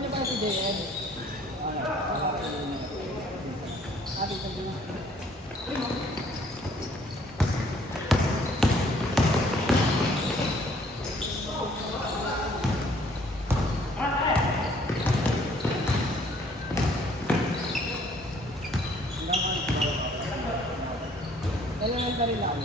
niyo ba si JN? Elementary lang.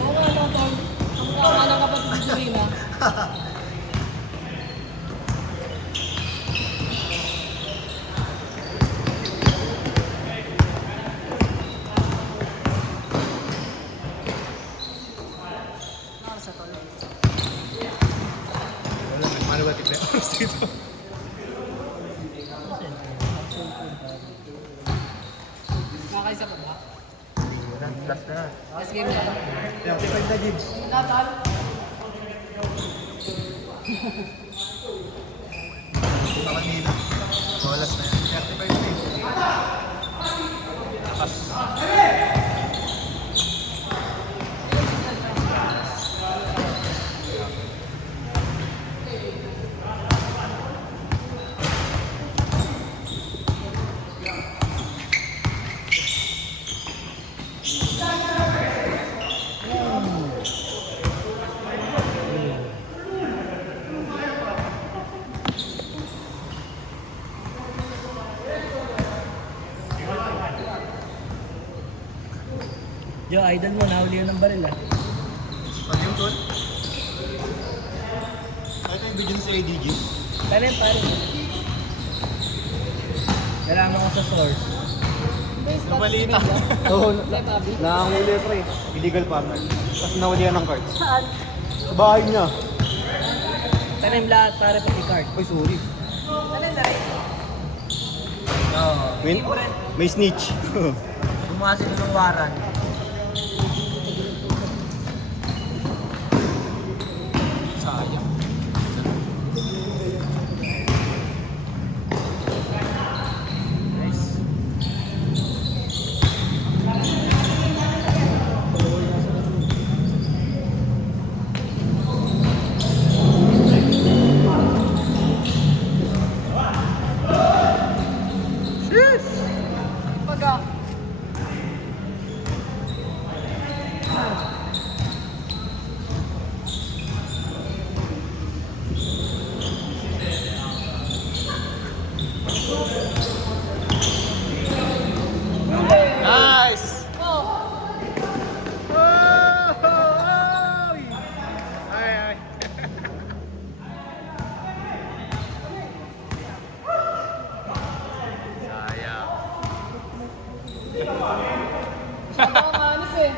Oo nga lang, Tol. Ang mukha nga ng kapatid ni Jurina. Nakasa, Tol. Wala, ano ba tignan oras dito? Kakaisa pa ba? Last na. Last game na. 35 na games. Natal? Punta kanina. So, last na yan. 35 na games. Lakas. Yo, idol mo, nahuli yun ng baril ah. Ano yung tol? Ano yung bigyan sa ADG? Talent pare. Kailangan ko sa source. Nabalita. Oo, Pabi. nakanguli pre. Illegal farmer. Tapos nawalihan ng cards. Saan? Sa bahay niya. Talent lahat pare pati card. Ay, sorry. Talent dahil. May snitch. Gumawa sila ng waran. Sayang. Nice. Pagka. Nice! Oh! Ay, ay. Sayang. Baka maanis eh.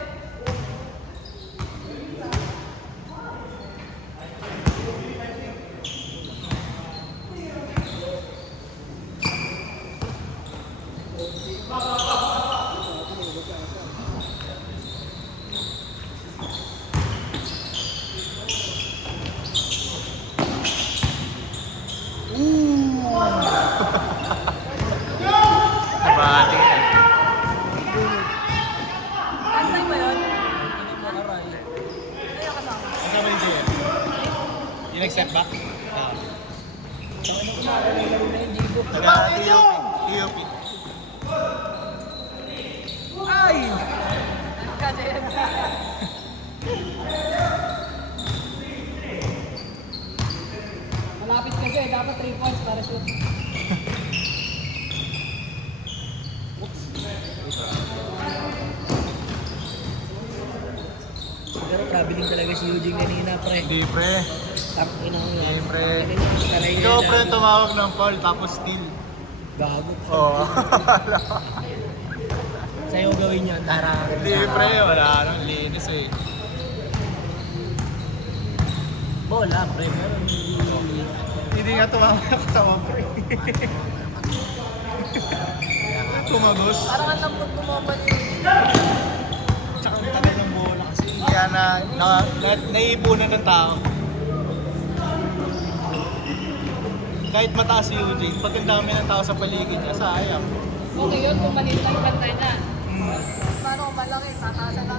Nabati eh. Kansay ba yun? Ano ba yung GM? Yung nag-step back? Ah. Taga-TOP. Ay! Kasi malapit kasi, dapat 3 points para shoot. Pero traveling talaga si Eugene kanina, pre. Hindi pre. Tapos ina ko yun. Hindi pre. Talay Ikaw na pre dati. tumawag ng foul tapos steal. Gago. Oo. Sa'yo gawin yun, tara. Hindi pre, wala nang linis eh. Bola, pre. Meron. Hindi nga tumawag ng katawan pre. Tumagos. Parang ang lambot tumapan yun. Tsaka ang tagal ng bola kasi. Kaya naiipunan ng tao. Kahit mataas si Eugene, pag ang dami ng tao sa paligid niya, sayang. Okay yun, kung maliit lang yung bantay na. Hmm. Paano kung malaki, tataasan lang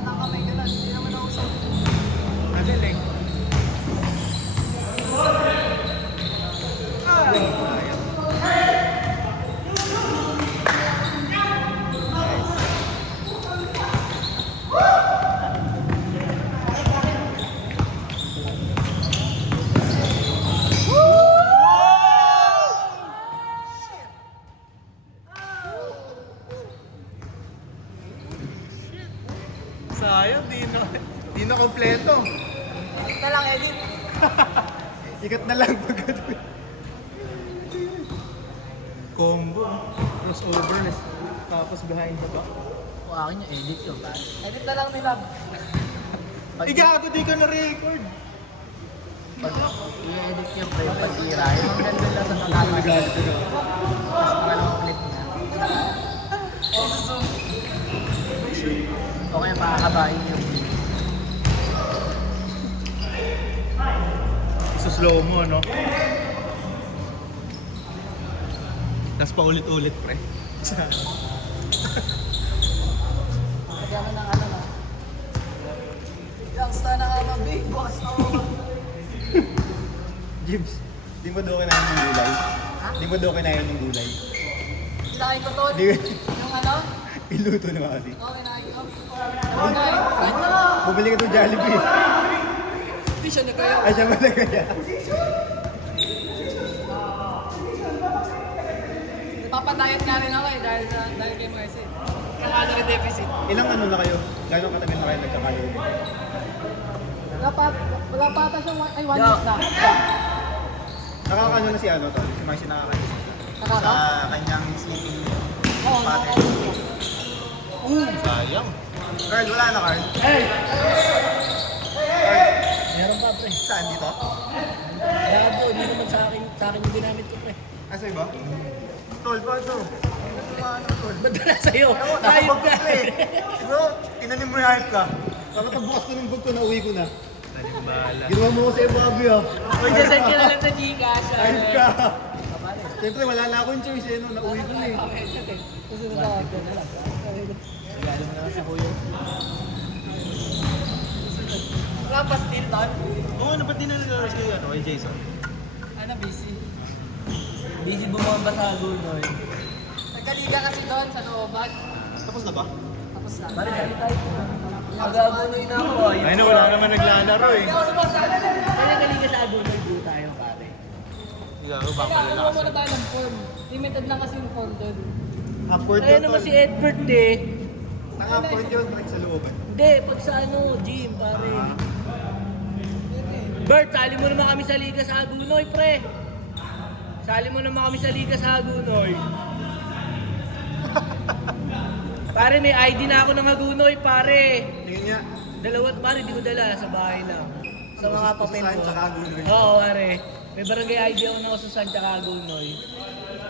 Sayang, di na kompleto. Na lang, edit. Ikat na lang pag gano'n. Combo. Crossover. Tapos behind the back. Kung akin yung edit yun, pare. Edit na lang ni Lab. Igago, di ka na-record. Pag i-edit yung pre, yung pasira, yung mga ganda lang sa nakakasya. Nagalit ko. Tapos pangalawang clip na. O kaya pakakabain yung Slow mo, no? Tapos paulit-ulit, pre. Lagyan mo ng ano na. Youngster na nga mabig, boss. Jibs, di mo daw kinain ng gulay? Di mo daw kinain ng gulay? Kinain ko to. Di Yung ano? iluto naman kasi. Oo, kinain ko. Kinain ko. Bumili ka ng Jollibee. Hindi siya nagkaya. Ay, siya ba na kaya? Papadayat nga rin ako eh, dahil kay Marcy. Calorie deficit. Ilang ano na kayo? Gano'ng katagal na kayo nagkakalobi? Wala pa ata siya, ay 1 Yeah. week na. Nakakano na si ano to? Si Marcy nakakano. Nakaka? Kanyang sleeping Oo, pattern. Sayang. Carl, wala na, Carl. Hey! Meron pa, pre. Saan dito? Labo, hindi naman sa akin yung ginamit ko, pre. Asa iba? Tol, pa ito. Tol. Ba't na sa'yo? Ayop Nakabag ka. ko, eh. Bro, tinanim mo yung hype ka. Kapag pagbukas ko ng bag ko, nauwi ko na. Bahala. Ginawa mo ko sa iyo, Bobby, ah. Uy, dasal ka na lang sa Gcash. Ayun ka. Siyempre, wala na akong choice, eh, no? Nauwi ko na, eh. Susunod na ako. Regalo mo na lang sa kuya. Wala pa still doon? Oo, ba't di na nag-rush kayo, ano, kay Jason? Ano, busy. Busy bumamba sa Agonoy. Nagkaliga kasi doon sa Nooban. Tapos na ba? Tapos na. Pare, sabi tayo. Mag-Agonoy na ako. Ay na, wala naman naglalaro eh. Hindi ako sumasali. Kaya nagaliga sa Agonoy, blue tayo, pare. Hindi ako, baka Kaya malalakas. muna tayo ng form. Limited lang kasi yung form doon. Upward Kaya yun, naman tol. si Edward eh. Nang-upward yun, like sa looban. Hindi, pag sa ano, gym, pare. Bert, sali mo naman kami sa Liga sa Agunoy, pre. Sali mo naman kami sa Liga sa Agunoy. Pare, may ID na ako ng Agunoy, pare. Tingin niya. Dalawat, pare, di ko dala, sa bahay lang. Sa mga papel Saan, ko. tsaka Agunoy. Oo, pare. May barangay ID ako na Ususan tsaka Agunoy.